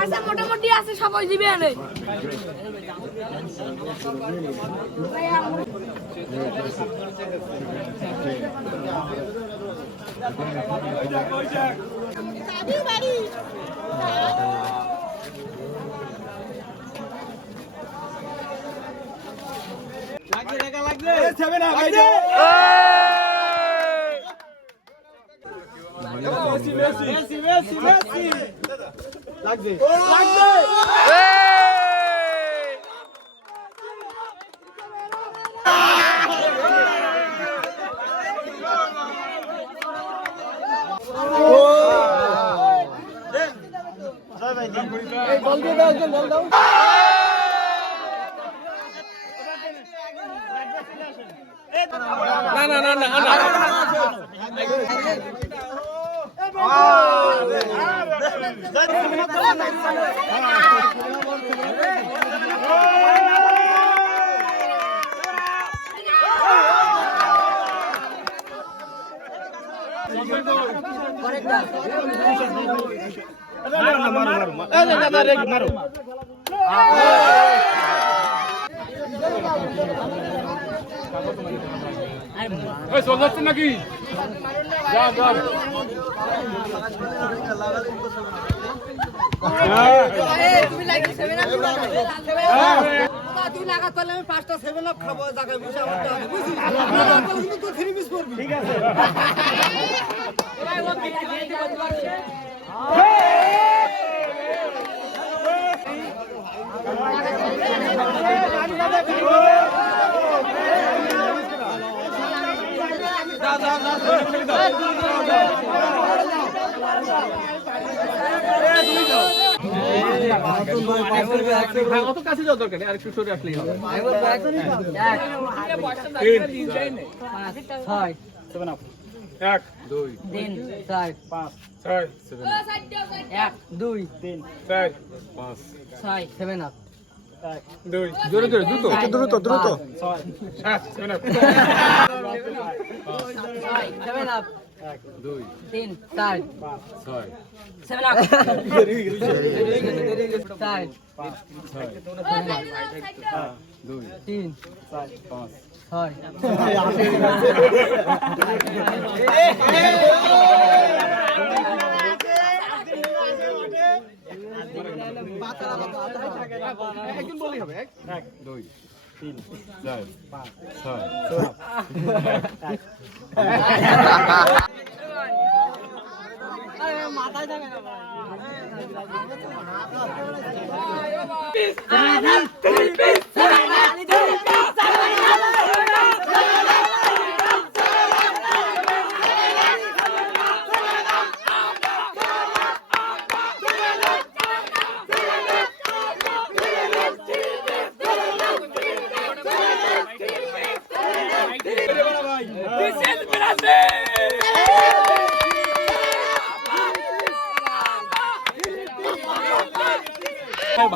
আচ্ছা মোটামুটি আছে সবাই দিবে আনে লাগবে 7 আপ মেসি লাগবে বল দিয়ে দাও বল দাও নাকি তুমি লাগি 7 আপ তুই লাগা তাহলে আমি 5টা 7 আপ খাবো জায়গায় বসে আমার বুঝছিস কিন্তু তুই 3 মিস করবি ঠিক আছে ভাই ও বিটা দিয়ে বলতে পারছে অত কাছে যাওয়ার দরকার নেই আর একটু সরে আসলেই হবে 1 2 3 4 5 6 7 1 2 3 4 5 6 7 আপ 1 2 জোরে জোরে দ্রুত 6 7 আপ 7 আপ 1 2 3 4 5 6 7 আপ 4 2 3 4 5 6 একদিন বলেই হবে 1 2 3 4 5 6 মাথায় থাকে না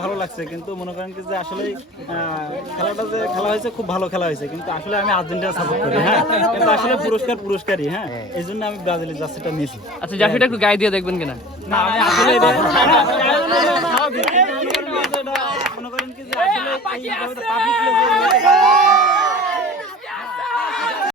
ভালো লাগছে কিন্তু মনে করেন কি যে আসলে খেলাটা যে খেলা হয়েছে খুব ভালো খেলা হয়েছে কিন্তু আসলে আমি আর্জেন্টিনা সাপোর্ট করি হ্যাঁ কিন্তু আসলে পুরস্কারই হ্যাঁ এই জন্য আমি ব্রাজিলের জার্সিটা নিয়েছি। আচ্ছা জার্সিটা একটু গায়ে দিয়ে দেখবেন কিনা? না আমি আসলে মনে করেন কি যে আসলে